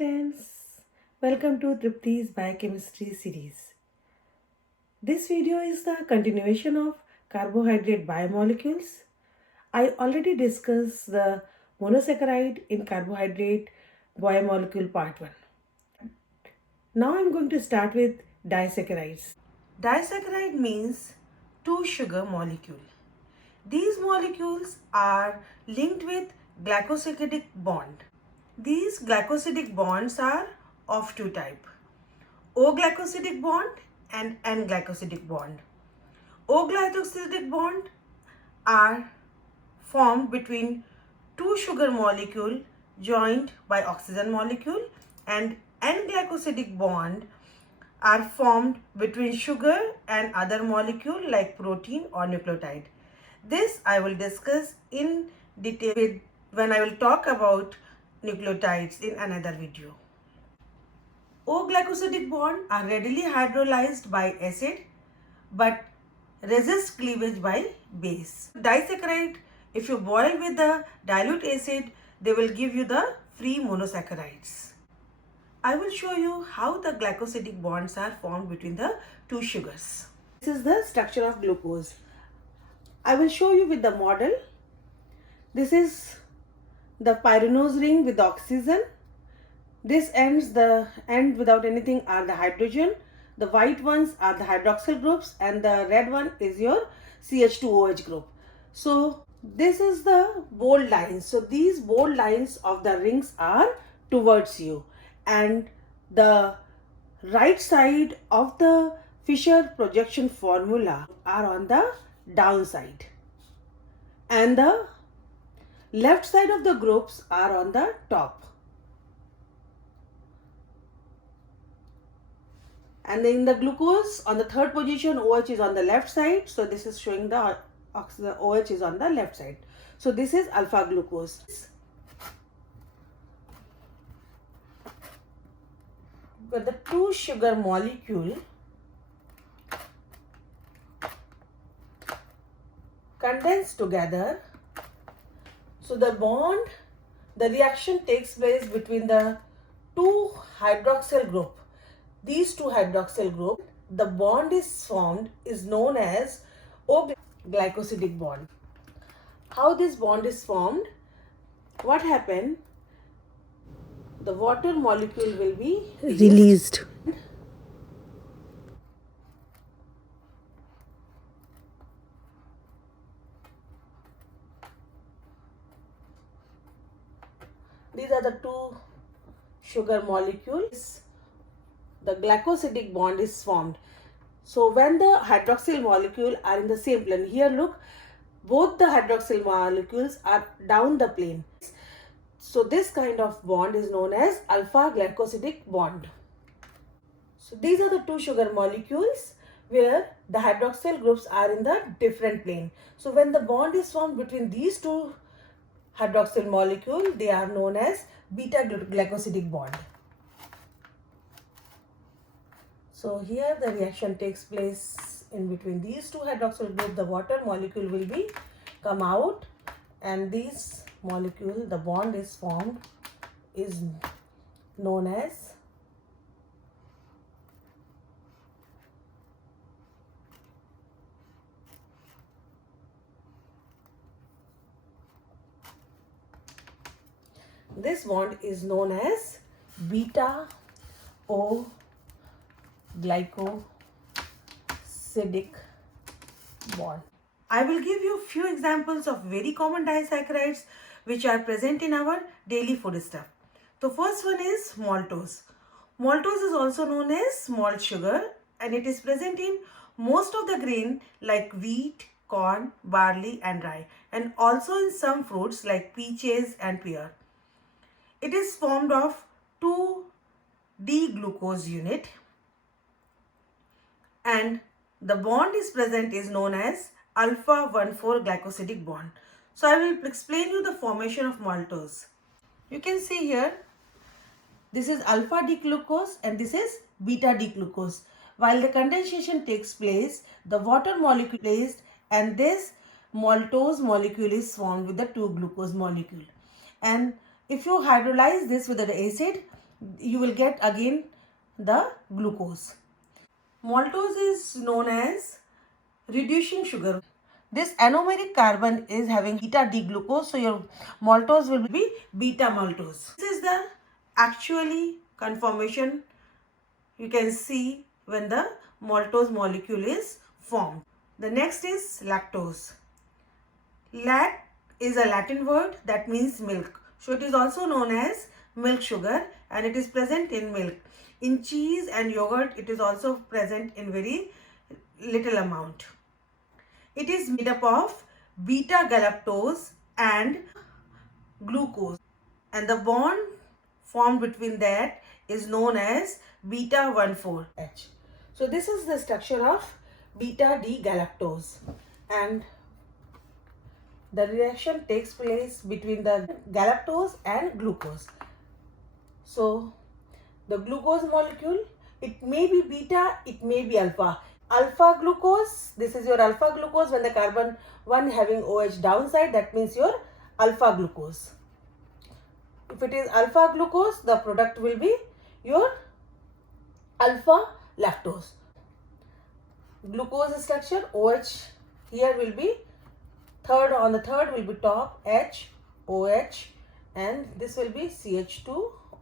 friends, welcome to Tripti's Biochemistry series. This video is the continuation of carbohydrate biomolecules. I already discussed the monosaccharide in carbohydrate biomolecule part 1. Now I'm going to start with disaccharides. Disaccharide means two sugar molecule. These molecules are linked with glycosidic bond. These glycosidic bonds are of two types, O-glycosidic bond and N-glycosidic bond. O-glycosidic bond are formed between two sugar molecule joined by oxygen molecule, and N-glycosidic bond are formed between sugar and other molecule like protein or nucleotide. This I will discuss in detail when I will talk about nucleotides in another video. O-glycosidic bond are readily hydrolyzed by acid but resist cleavage by base. Disaccharide, if you boil with the dilute acid, they will give you the free monosaccharides. I will show you how the glycosidic bonds are formed between the two sugars. This is the structure of glucose. I will show you with the model. This is the pyranose ring with the oxygen. This the end without anything are the hydrogen. The white ones are the hydroxyl groups and the red one is your CH2OH group. So this is the bold lines. So these bold lines of the rings are towards you, and the right side of the Fischer projection formula are on the downside, and the left side of the groups are on the top. And in the glucose, on the third position, OH is on the left side. So this is showing the oxygen, OH is on the left side. So this is alpha glucose. But the two sugar molecule condense together. So the bond, the reaction takes place between the two hydroxyl group. These two hydroxyl group, the bond is formed is known as O-glycosidic bond. How this bond is formed? What happened? The water molecule will be released. These are the two sugar molecules. The glycosidic bond is formed. So when the hydroxyl molecule are in the same plane, here look, both the hydroxyl molecules are down the plane. So this kind of bond is known as alpha glycosidic bond. So these are the two sugar molecules where the hydroxyl groups are in the different plane. So when the bond is formed between these two hydroxyl molecule, they are known as beta glycosidic bond. So here the reaction takes place in between these two hydroxyl group. The water molecule will be come out, and these molecule, the bond is formed, is known as this bond is known as beta O glycosidic bond. I will give you few examples of very common disaccharides which are present in our daily food stuff. The first one is maltose. Maltose is also known as malt sugar, and it is present in most of the grain like wheat, corn, barley and rye, and also in some fruits like peaches and pear. It is formed of 2D-glucose unit, and the bond is present is known as alpha 1,4 glycosidic bond. So I will explain you the formation of maltose. You can see here, this is alpha D-glucose and this is beta D-glucose. While the condensation takes place, the water molecule is placed and this maltose molecule is formed with the 2 glucose molecule. And if you hydrolyze this with the acid, you will get again the glucose. Maltose is known as reducing sugar. This anomeric carbon is having beta D glucose, so your maltose will be beta maltose. This is the actually conformation you can see when the maltose molecule is formed. The next is lactose. Lac is a Latin word that means milk. So it is also known as milk sugar and it is present in milk. In cheese and yogurt, it is also present in very little amount. It is made up of beta galactose and glucose, and the bond formed between that is known as beta 1,4-H. So this is the structure of beta D galactose, and the reaction takes place between the galactose and glucose. So the glucose molecule, it may be beta, it may be alpha. Alpha glucose, this is your alpha glucose. When the carbon 1 having OH downside, that means your alpha glucose. If it is alpha glucose, the product will be your alpha lactose. Glucose structure, OH here will be third, on the third will be top H, OH, and this will be CH2,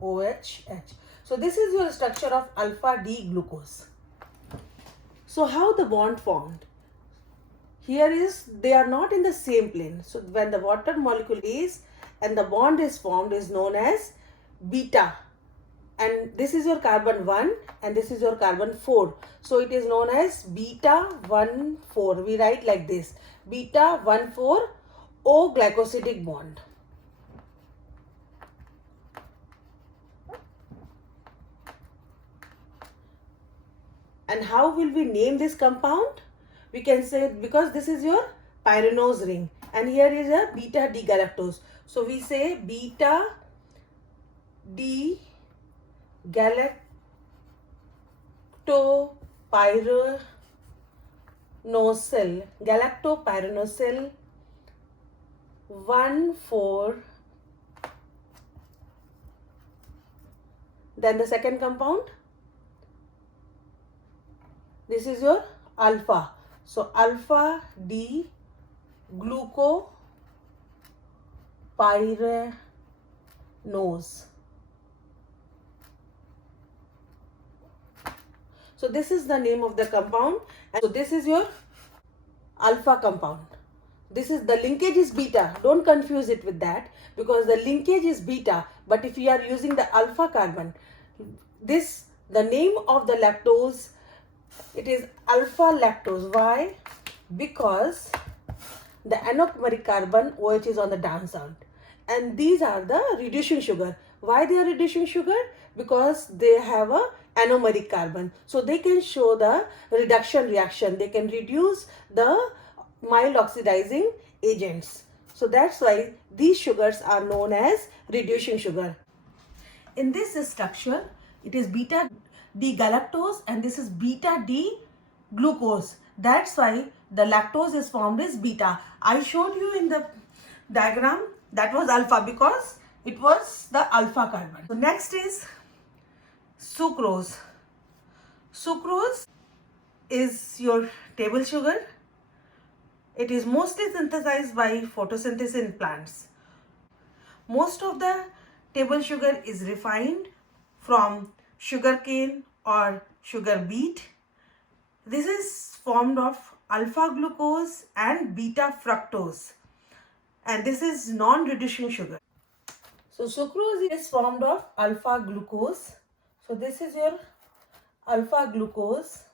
OH, H. So this is your structure of alpha D glucose. So how the bond formed? Here is, they are not in the same plane. So when the water molecule is and the bond is formed is known as beta. And this is your carbon 1 and this is your carbon 4. So it is known as beta 1,4. We write like this. Beta 1,4 O glycosidic bond. And how will we name this compound? We can say, because this is your pyranose ring and here is a beta D galactose. So we say beta D galactopyranosal, galactopyranosal 1,4. Then the second compound, this is your alpha. So alpha D glucopyranose. So this is the name of the compound. And so this is your alpha compound. This is, the linkage is beta. Don't confuse it with that because the linkage is beta. But if you are using the alpha carbon, this, the name of the lactose, it is alpha lactose. Why? Because the anomeric carbon OH is on the downside. And these are the reducing sugar. Why they are reducing sugar? Because they have a anomeric carbon. So they can show the reduction reaction. They can reduce the mild oxidizing agents. So that's why these sugars are known as reducing sugar. In this structure, it is beta D galactose and this is beta D glucose. That's why the lactose is formed as beta. I showed you in the diagram that was alpha because it was the alpha carbon. So next is sucrose. Sucrose is your table sugar. It is mostly synthesized by photosynthesis in plants. Most of the table sugar is refined from sugarcane or sugar beet. This is formed of alpha glucose and beta fructose, and this is non-reducing sugar. So sucrose is formed of alpha glucose. So this is your alpha glucose.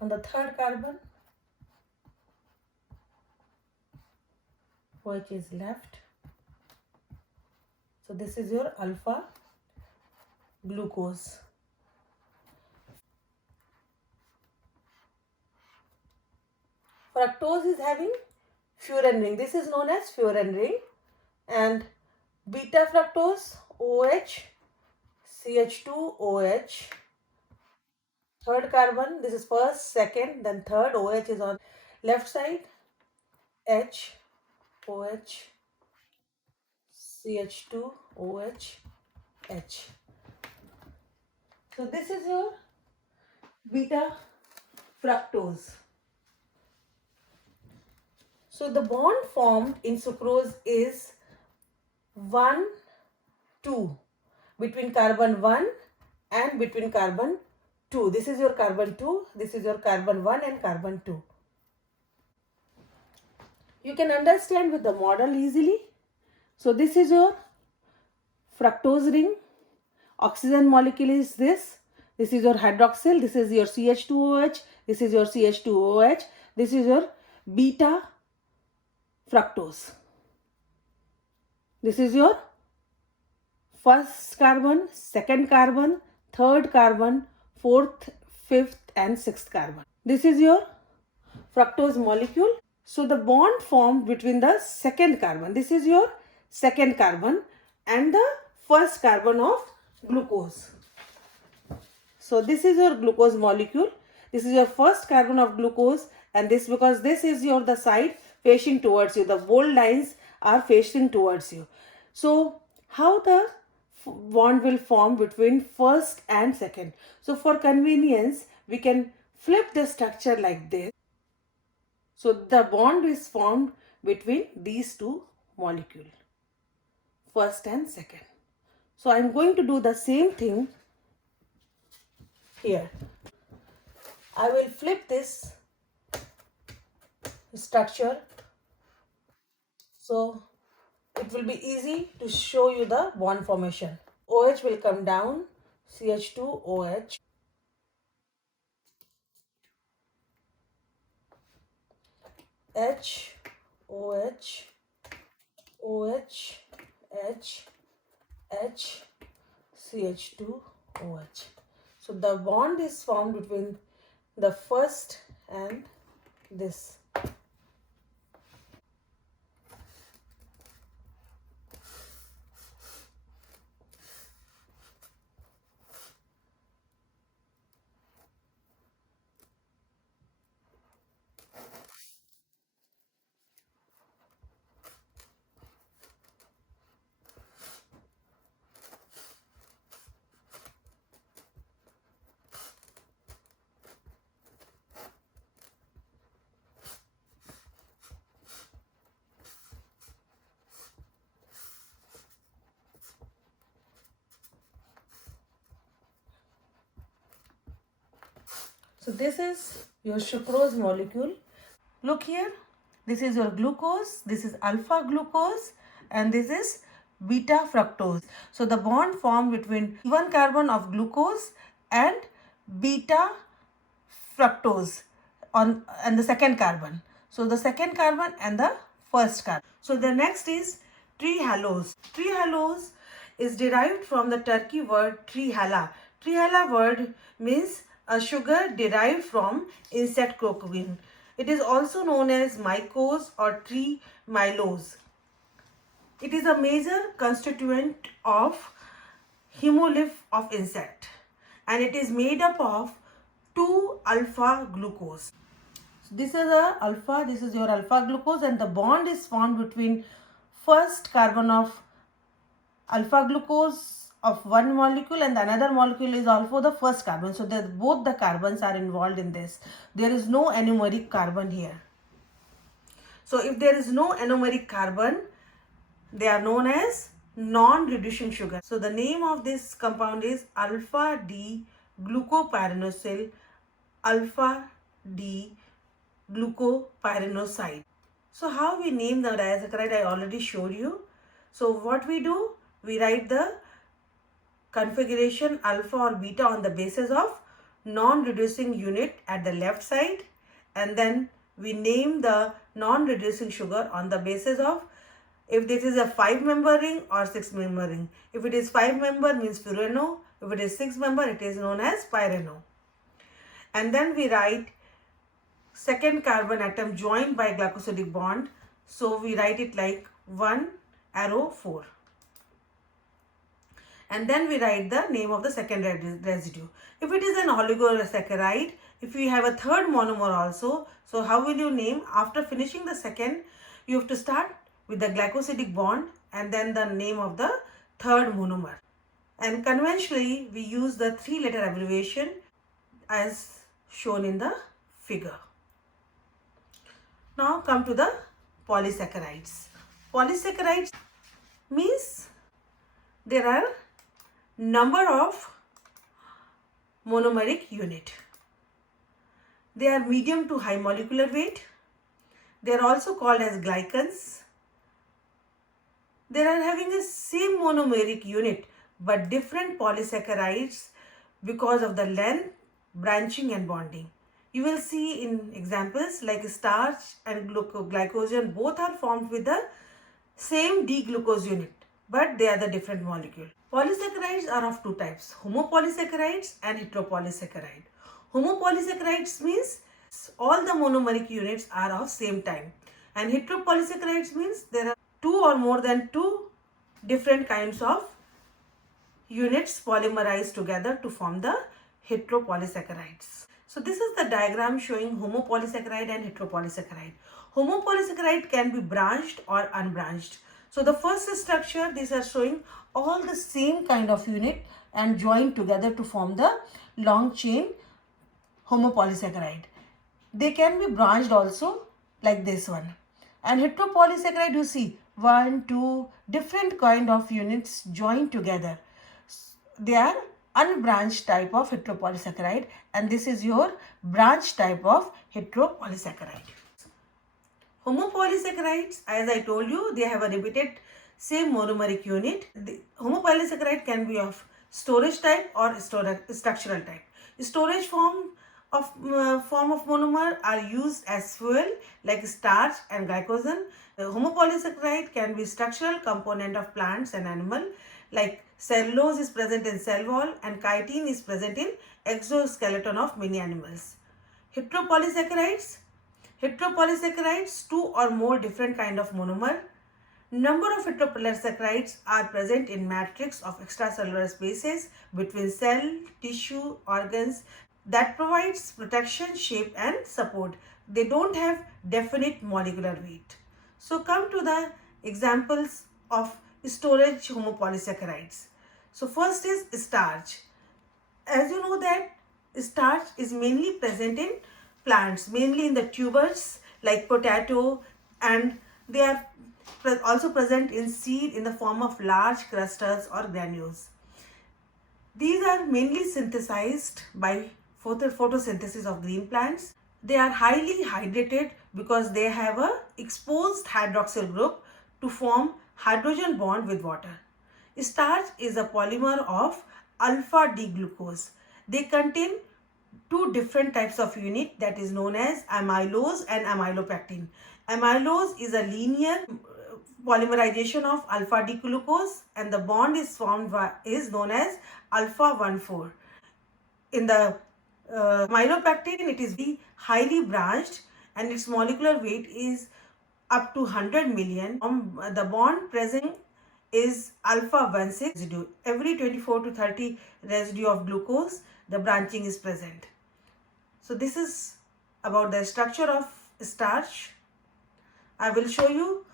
On the third carbon, which is left. So this is your alpha glucose. Fructose is having furan ring. This is known as furan ring. And beta fructose, OH, CH2OH. Third carbon, this is first, second, then third. OH is on left side, H, OH. CH2OH H. So this is your beta fructose. So the bond formed in sucrose is 1 2 between carbon 1 and between carbon 2. This is your carbon 2, this is your carbon 1 and carbon 2. You can understand with the model easily. So this is your fructose ring. Oxygen molecule is this. This is your hydroxyl. This is your CH2OH. This is your CH2OH. This is your beta fructose. This is your first carbon, second carbon, third carbon, fourth, fifth and sixth carbon. This is your fructose molecule. So the bond formed between the second carbon. This is your second carbon and the first carbon of glucose. So this is your glucose molecule. This is your first carbon of glucose, and this because this is your the side facing towards you. The bold lines are facing towards you. So how the bond will form between first and second? So for convenience, we can flip the structure like this. So the bond is formed between these two molecules, first and second. So I am going to do the same thing here. I will flip this structure so it will be easy to show you the bond formation. OH will come down, CH2OH. H, OH, OH, H, H, CH2OH. So the bond is formed between the first and this. So this is your sucrose molecule. Look here, this is your glucose, this is alpha glucose and this is beta fructose. So the bond formed between one carbon of glucose and beta fructose on and the second carbon. So the second carbon and the first carbon. So the next is trehalose. Trehalose is derived from the Turkey word trihala. Trihala word means a sugar derived from insect cocoon. It is also known as mycose or tremylose. It is a major constituent of hemolymph of insect and it is made up of 2 alpha glucose. So this is a alpha, this is your alpha glucose and the bond is formed between first carbon of alpha glucose of one molecule and the another molecule is also the first carbon. So both the carbons are involved in this. There is no anomeric carbon here. So if there is no anomeric carbon, they are known as non-reducing sugar. So the name of this compound is alpha D glucopyranosyl alpha D glucopyranoside. So how we name the disaccharide I already showed you. So what we do, we write the configuration alpha or beta on the basis of non-reducing unit at the left side and then we name the non-reducing sugar on the basis of if this is a 5-member ring or 6-member ring. If it is 5-member means furano, if it is 6-member it is known as pyrano. And then we write second carbon atom joined by glycosidic bond. So we write it like 1 arrow 4. And then we write the name of the second residue. If it is an oligosaccharide, if we have a third monomer also, so how will you name? After finishing the second, you have to start with the glycosidic bond and then the name of the third monomer. And conventionally, we use the 3-letter abbreviation as shown in the figure. Now come to the polysaccharides. Polysaccharides means there are number of monomeric unit. They are medium to high molecular weight. They are also called as glycans. They are having the same monomeric unit but different polysaccharides because of the length, branching and bonding. You will see in examples like starch and glycogen, both are formed with the same D-glucose unit, but they are the different molecule. Polysaccharides are of two types, homopolysaccharides and heteropolysaccharide. Homopolysaccharides means all the monomeric units are of same time, and heteropolysaccharides means there are two or more than two different kinds of units polymerized together to form the heteropolysaccharides. So this is the diagram showing homopolysaccharide and heteropolysaccharide. Homopolysaccharide can be branched or unbranched. So the first structure, these are showing all the same kind of unit and joined together to form the long chain homopolysaccharide. They can be branched also like this one. And heteropolysaccharide, you see 1, 2 different kind of units joined together. They are unbranched type of heteropolysaccharide, and this is your branch type of heteropolysaccharide. Homopolysaccharides, as I told you, they have a repeated same monomeric unit. The homopolysaccharide can be of storage type or structural type. Storage form of monomer are used as fuel like starch and glycogen. Homopolysaccharide can be structural component of plants and animal like cellulose is present in cell wall and chitin is present in exoskeleton of many animals. Heteropolysaccharides, two or more different kind of monomer. Number of heteropolysaccharides are present in matrix of extracellular spaces between cell, tissue, organs that provides protection, shape and support. They don't have definite molecular weight. So come to the examples of storage homopolysaccharides. So first is starch. As you know that starch is mainly present in plants, mainly in the tubers like potato, and they are also present in seed in the form of large clusters or granules. These are mainly synthesized by photosynthesis of green plants. They are highly hydrated because they have a exposed hydroxyl group to form hydrogen bond with water. Starch is a polymer of alpha D glucose. They contain two different types of unit that is known as amylose and amylopectin. Amylose is a linear polymerization of alpha D glucose and the bond is formed is known as alpha 1,4. In the amylopectin, it is highly branched and its molecular weight is up to 100 million. The bond present is alpha 1,6 residue. Every 24 to 30 residue of glucose, the branching is present. So this is about the structure of starch. I will show you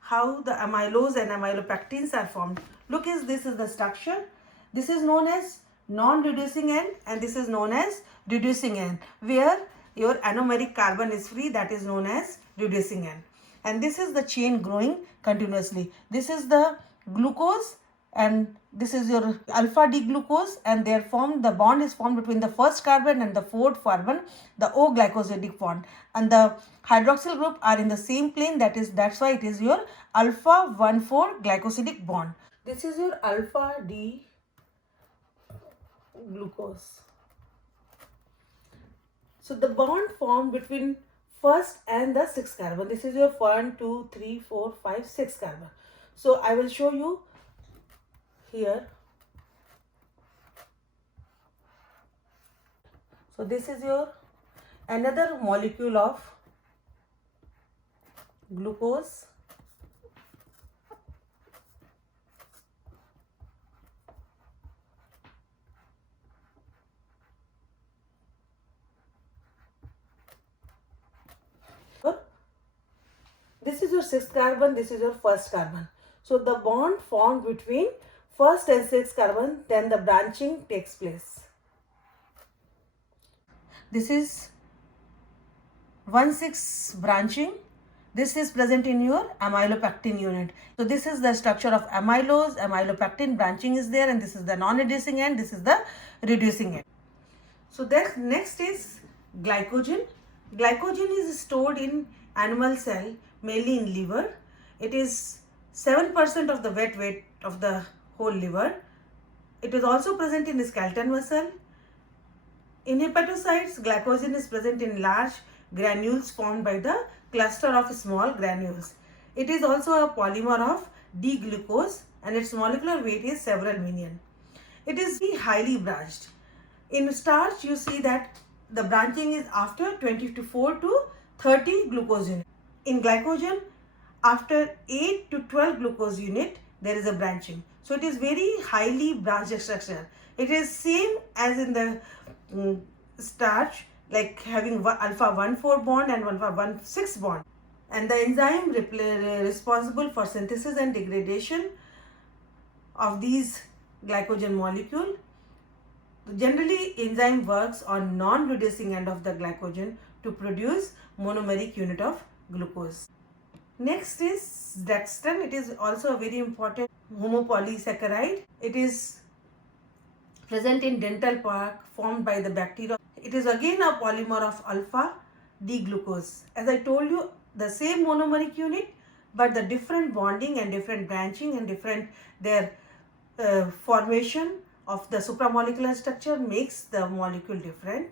how the amylose and amylopectins are formed. Look, this is the structure. This is known as non-reducing end and this is known as reducing end, where your anomeric carbon is free, that is known as reducing end. And this is the chain growing continuously. This is the glucose and this is your alpha D glucose, and they are formed, the bond is formed between the first carbon and the fourth carbon, the O glycosidic bond, and the hydroxyl group are in the same plane, that's why it is your alpha 1,4 glycosidic bond. This is your alpha D glucose. So the bond formed between first and the sixth carbon. This is your 1, 2, 3, 4, 5, 6 carbon. So I will show you here. So this is your another molecule of glucose. This is your sixth carbon, this is your first carbon. So the bond formed between first and sixth carbon, then the branching takes place. This is 1,6 branching. This is present in your amylopectin unit. So this is the structure of amylose, amylopectin branching is there, and this is the non-reducing end, this is the reducing end. So that next is glycogen. Glycogen is stored in animal cell, mainly in liver. It is 7% of the wet weight of the whole liver. It is also present in the skeletal muscle. In hepatocytes, glycogen is present in large granules formed by the cluster of small granules. It is also a polymer of D-glucose and its molecular weight is several million. It is highly branched. In starch, you see that the branching is after 24 to 30 glucose unit. In glycogen, after 8 to 12 glucose unit, there is a branching. So it is very highly branched structure. It is same as in the starch, like having alpha 1,4 bond and alpha 1,6 bond. And the enzyme responsible for synthesis and degradation of these glycogen molecule. Generally, enzyme works on non-reducing end of the glycogen to produce monomeric unit of glucose. Next is dextran. It is also a very important homopolysaccharide. It is present in dental plaque formed by the bacteria. It is again a polymer of alpha D-glucose. As I told you, the same monomeric unit, but the different bonding and different branching and different their formation of the supramolecular structure makes the molecule different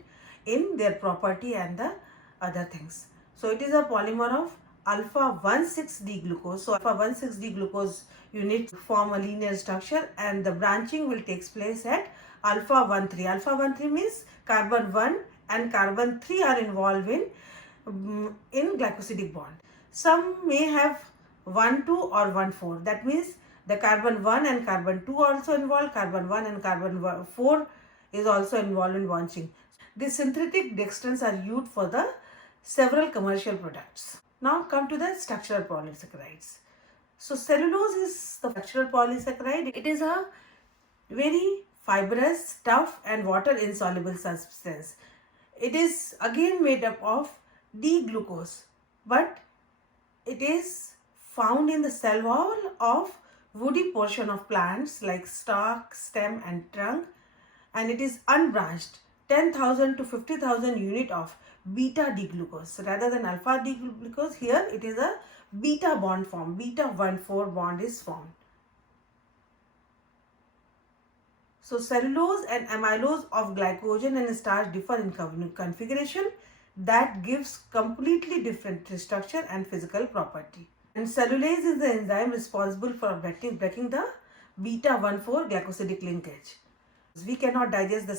in their property and the other things. So it is a polymer of alpha 1,6-D-glucose. So alpha 1,6-D-glucose units form a linear structure and the branching will take place at alpha 1,3. Alpha 1,3 means carbon 1 and carbon 3 are involved in glycosidic bond. Some may have 1,2 or 1,4. That means the carbon 1 and carbon 2 also involved, carbon 1 and carbon 4 is also involved in branching. These synthetic dextrans are used for the several commercial products. Now come to the structural polysaccharides. So cellulose is the structural polysaccharide. It is a very fibrous, tough and water insoluble substance. It is again made up of D-glucose, but it is found in the cell wall of woody portion of plants like stalk, stem and trunk, and it is unbranched. 10,000 to 50,000 unit of beta D-glucose rather than alpha D-glucose. Here it is a beta bond form, beta 1,4 bond is formed. So cellulose and amylose of glycogen and starch differ in configuration that gives completely different structure and physical property. And cellulase is the enzyme responsible for breaking the beta 1,4 glycosidic linkage. We cannot digest the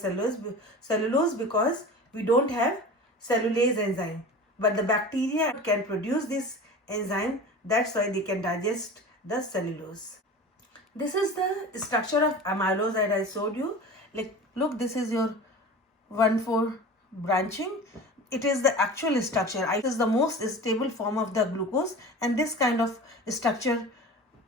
cellulose because we don't have cellulase enzyme. But the bacteria can produce this enzyme. That's why they can digest the cellulose. This is the structure of amylose that I showed you. Like, look, this is your 1,4 branching. It is the actual structure. It is the most stable form of the glucose, and this kind of structure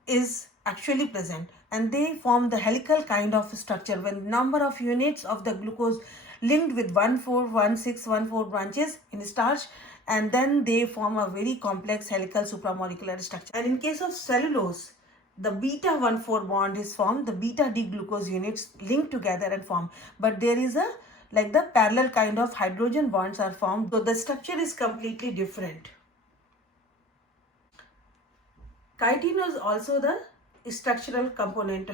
is actually present. And they form the helical kind of structure when number of units of the glucose linked with 1,4, 1,6, 1,4 branches in starch, and then they form a very complex helical supramolecular structure. And in case of cellulose, the beta 1,4 bond is formed, the beta D-glucose units link together and form. But there is a, like the parallel kind of hydrogen bonds are formed. So the structure is completely different. Chitin is also the structural component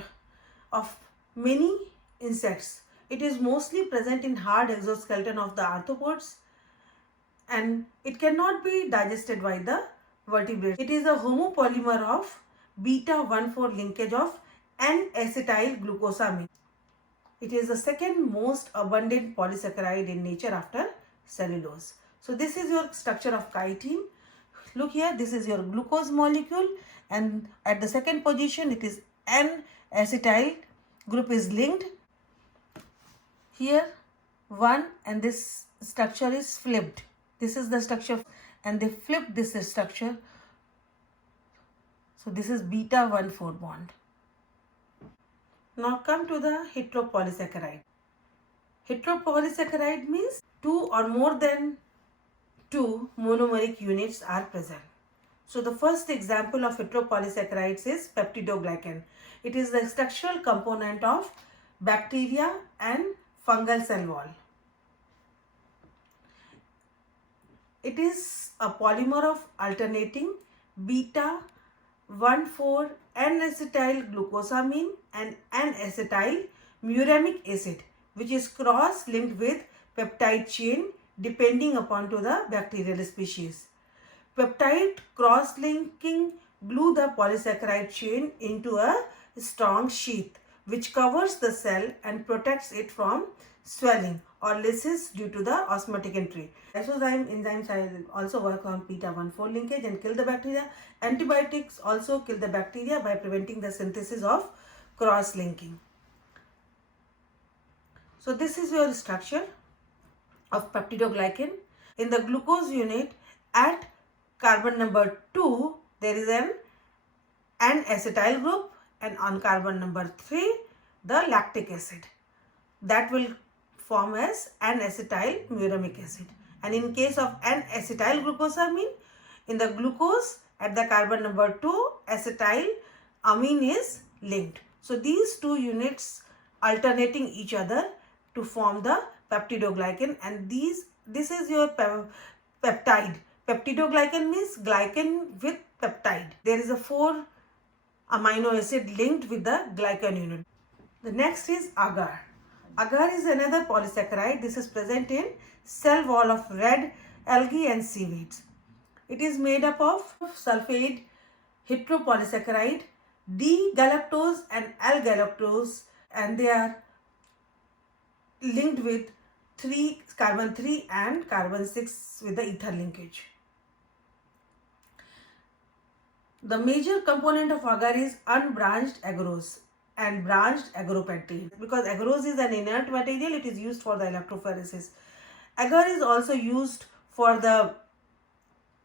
of many insects. It is mostly present in hard exoskeleton of the arthropods and it cannot be digested by the vertebrates. It is a homopolymer of beta 1,4 linkage of N-acetyl glucosamine. It is the second most abundant polysaccharide in nature after cellulose. So this is your structure of chitin. Look here, this is your glucose molecule and at the second position it is N-acetyl group is linked. Here one and this structure is flipped. This is the structure and they flip this structure. So this is beta 1,4 bond. Now come to the heteropolysaccharide. Heteropolysaccharide means two or more than two monomeric units are present. So the first example of heteropolysaccharides is peptidoglycan. It is the structural component of bacteria and fungal cell wall. It is a polymer of alternating beta 1,4 N-acetyl glucosamine and N-acetyl muramic acid, which is cross-linked with peptide chain depending upon to the bacterial species. Peptide cross-linking glue the polysaccharide chain into a strong sheath which covers the cell and protects it from swelling or lysis due to the osmotic entry. Lysozyme enzymes also work on beta 1,4 linkage and kill the bacteria. Antibiotics also kill the bacteria by preventing the synthesis of cross-linking. So this is your structure of peptidoglycan. In the glucose unit, at carbon number 2, there is an N-acetyl group, and on carbon number 3, the lactic acid. That will form as N-acetyl muramic acid. And in case of N-acetyl glucosamine, in the glucose at the carbon number 2, acetyl amine is linked. So these two units alternating each other to form the peptidoglycan, and this is your peptide. Peptidoglycan means glycan with peptide. There is a 4 amino acid linked with the glycan unit. The next is agar. Agar is another polysaccharide. This is present in cell wall of red algae and seaweeds. It is made up of sulfate heteropolysaccharide, D-galactose and L-galactose, and they are linked with carbon 3 and carbon 6 with the ether linkage. The major component of agar is unbranched agarose and branched agaropentane. Because agarose is an inert material, it is used for the electrophoresis. Agar is also used for the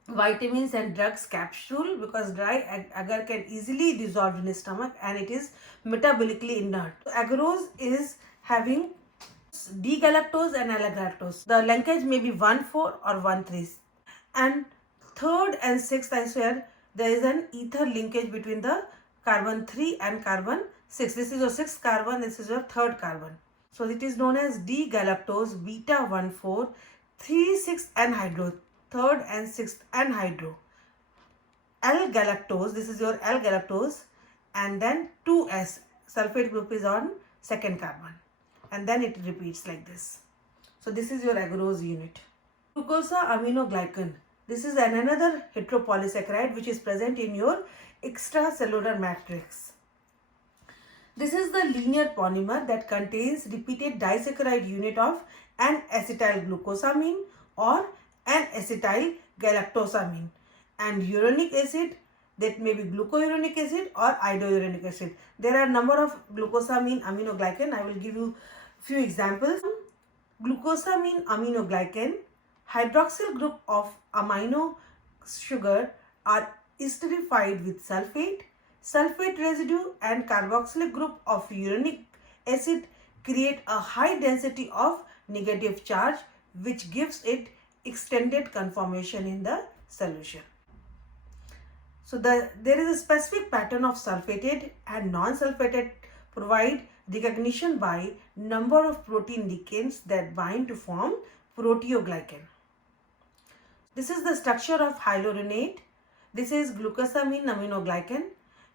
vitamins and drugs capsule, because dry agar can easily dissolve in the stomach and it is metabolically inert. Agarose is having D-galactose and L-galactose. The linkage may be 1,4 or 1,3. And third and sixth, I swear, there is an ether linkage between the carbon 3 and carbon 6. This is your sixth carbon, this is your third carbon. So it is known as D-galactose, beta 1,4, 3,6 anhydro, third and sixth anhydro. L-galactose, this is your L-galactose, and then 2S, sulfate group is on second carbon. And then it repeats like this. So this is your agarose unit. Glucosaminoglycan. This is another heteropolysaccharide which is present in your extracellular matrix. This is the linear polymer that contains repeated disaccharide unit of N-acetyl glucosamine or N-acetyl galactosamine, and uronic acid, that may be glucouronic acid or idouronic acid. There are number of glucosamine aminoglycan. I will give you few examples. Glucosamine aminoglycan, hydroxyl group of amino sugar are esterified with sulfate. Sulfate residue and carboxylic group of uronic acid create a high density of negative charge which gives it extended conformation in the solution. So there is a specific pattern of sulfated and non-sulfated provide recognition by number of protein ligands that bind to form proteoglycan. This is the structure of hyaluronate. This is glucosamine aminoglycan,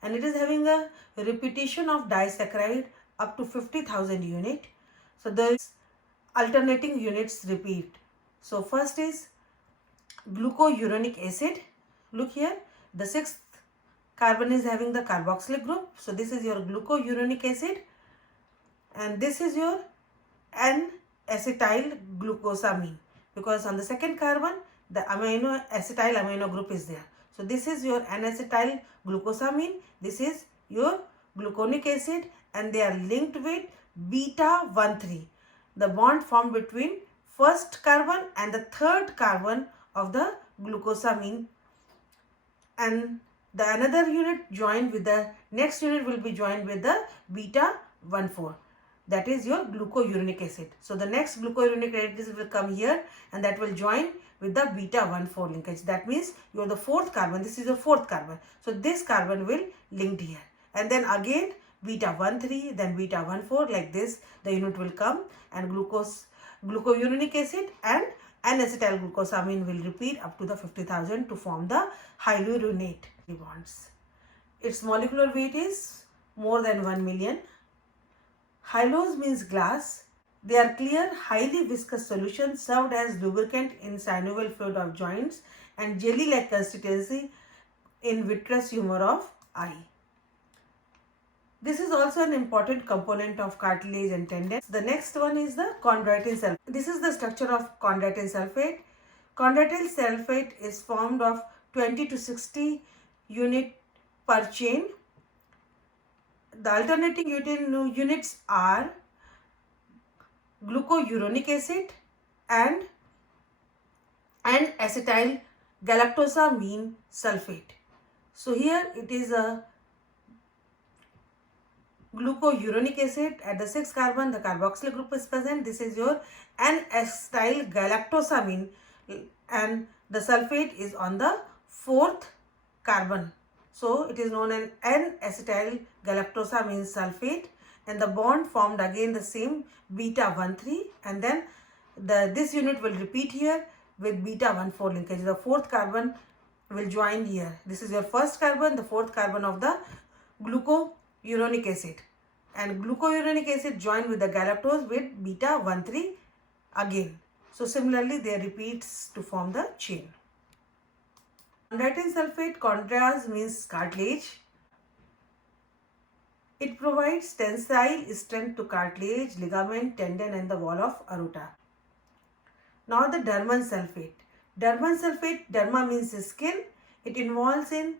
and it is having a repetition of disaccharide up to 50,000 unit. So the alternating units repeat. So first is glucouronic acid. Look here, the sixth carbon is having the carboxylic group. So this is your glucouronic acid, and this is your N-acetyl glucosamine, because on the second carbon the acetyl amino group is there. So this is your N-acetyl glucosamine, this is your gluconic acid, and they are linked with beta 1,3. The bond formed between first carbon and the third carbon of the glucosamine, and The another unit joined with the next unit will be joined with the beta 1,4. That is your glucouronic acid. So the next glucouronic acid will come here and that will join with the beta 1,4 linkage. That means you are the fourth carbon. This is the fourth carbon. So this carbon will linked here. And then again beta 1,3, then beta 1,4, like this the unit will come, and glucouronic acid and N-acetyl glucosamine will repeat up to the 50,000 to form the hyaluronate bonds. Its molecular weight is more than 1 million. Hyalose means glass. They are clear, highly viscous solutions served as lubricant in synovial fluid of joints and jelly-like consistency in vitreous humor of eye. This is also an important component of cartilage and tendon. The next one is the chondroitin sulfate. This is the structure of chondroitin sulfate. Chondroitin sulfate is formed of 20 to 60 unit per chain. The alternating units are glucouronic acid and acetyl galactosamine sulfate. So here it is a glucouronic acid. At the 6th carbon the carboxyl group is present. This is your N-acetyl galactosamine, and the sulfate is on the 4th carbon. So it is known as N-acetyl galactosamine sulfate, and the bond formed again the same beta 1,3, and then this unit will repeat here with beta 1,4 linkage. The 4th carbon will join here. This is your first carbon, the 4th carbon of the glucouronic acid, and glucouronic acid joined with the galactose with beta 1,3 again. So similarly they repeats to form the chain. Chondroitin sulfate, chondras means cartilage. It provides tensile strength to cartilage, ligament, tendon and the wall of aorta. Now the dermal sulfate. Dermal sulfate, derma means skin. It involves in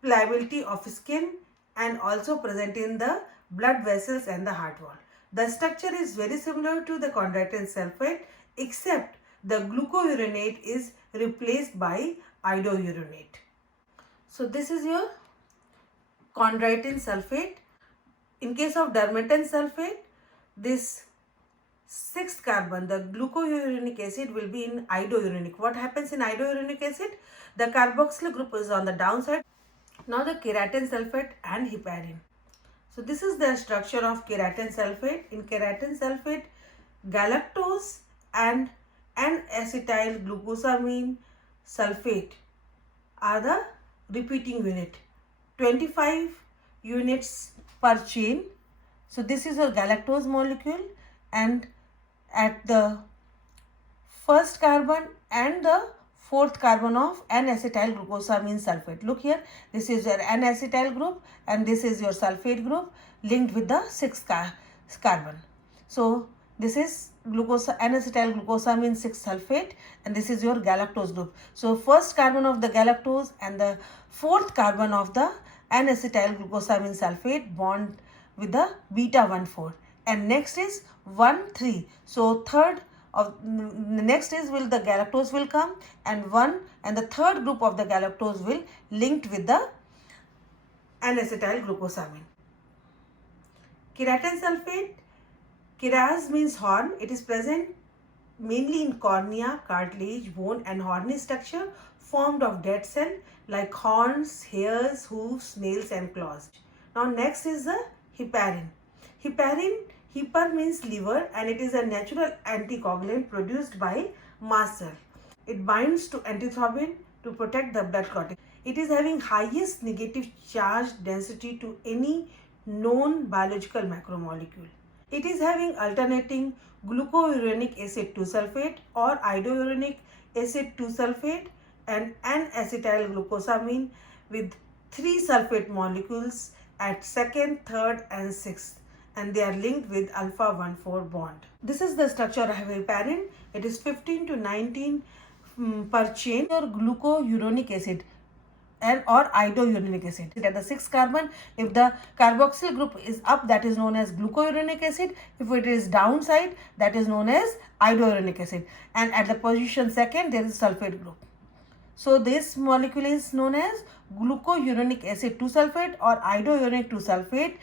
pliability of skin and also present in the blood vessels and the heart wall. The structure is very similar to the chondroitin sulfate, except the glucouronate is replaced by iodouronate. So this is your chondroitin sulfate. In case of dermatan sulfate, this 6th carbon, the glucouronic acid will be in iodouronate. What happens in iodouronate acid? The carboxyl group is on the downside. Now the keratin sulfate and heparin. So this is the structure of keratin sulfate. In keratin sulfate, galactose and N-acetyl glucosamine sulfate are the repeating unit. 25 units per chain. So this is your galactose molecule, and at the 1st carbon and the 4th carbon of N-acetyl glucosamine sulfate. Look here, this is your N-acetyl group and this is your sulfate group linked with the 6th carbon. So this is N-acetyl glucosamine 6 sulfate, and this is your galactose group. So 1st carbon of the galactose and the 4th carbon of the N-acetyl glucosamine sulfate bond with the beta 1,4, and next is 1,3. So third of the next is will the galactose will come, and the third group of the galactose will linked with the N-acetyl glucosamine. Keratin sulfate, keras means horn. It is present mainly in cornea, cartilage, bone and horny structure formed of dead cell like horns, hairs, hoofs, nails and claws. Now next is the heparin. Heper means liver, and it is a natural anticoagulant produced by mast cell. It binds to antithrombin to protect the blood clotting. It is having highest negative charge density to any known biological macromolecule. It is having alternating glucouronic acid 2 sulfate or ioduronic acid 2 sulfate and N-acetyl glucosamine with 3 sulfate molecules at 2nd, 3rd and 6th, and they are linked with alpha 1,4 bond. This is the structure of heparin. It is 15 to 19 per chain or glucouronic acid and or ioduronic acid. At the 6th carbon, if the carboxyl group is up, that is known as glucouronic acid. If it is downside, that is known as ioduronic acid. And at the position 2nd, there is sulfate group. So this molecule is known as glucouronic acid 2-sulfate or iodouronic 2-sulfate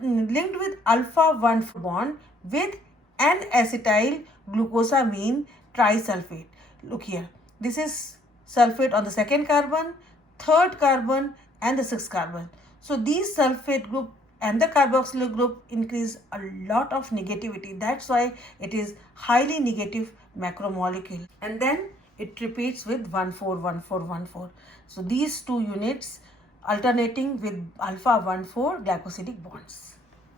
linked with alpha 1 bond with N-acetyl glucosamine trisulfate. Look here, this is sulfate on the second carbon, third carbon and the sixth carbon. So these sulfate group and the carboxyl group increase a lot of negativity. That's why it is highly negative macromolecule. And then it repeats with 1,4,1,4,1,4. So these two units alternating with alpha 1,4 glycosidic bonds.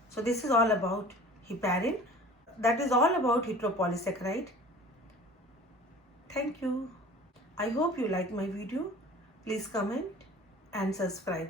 So this is all about heparin. That is all about heteropolysaccharide. Thank you. I hope you like my video. Please comment and subscribe.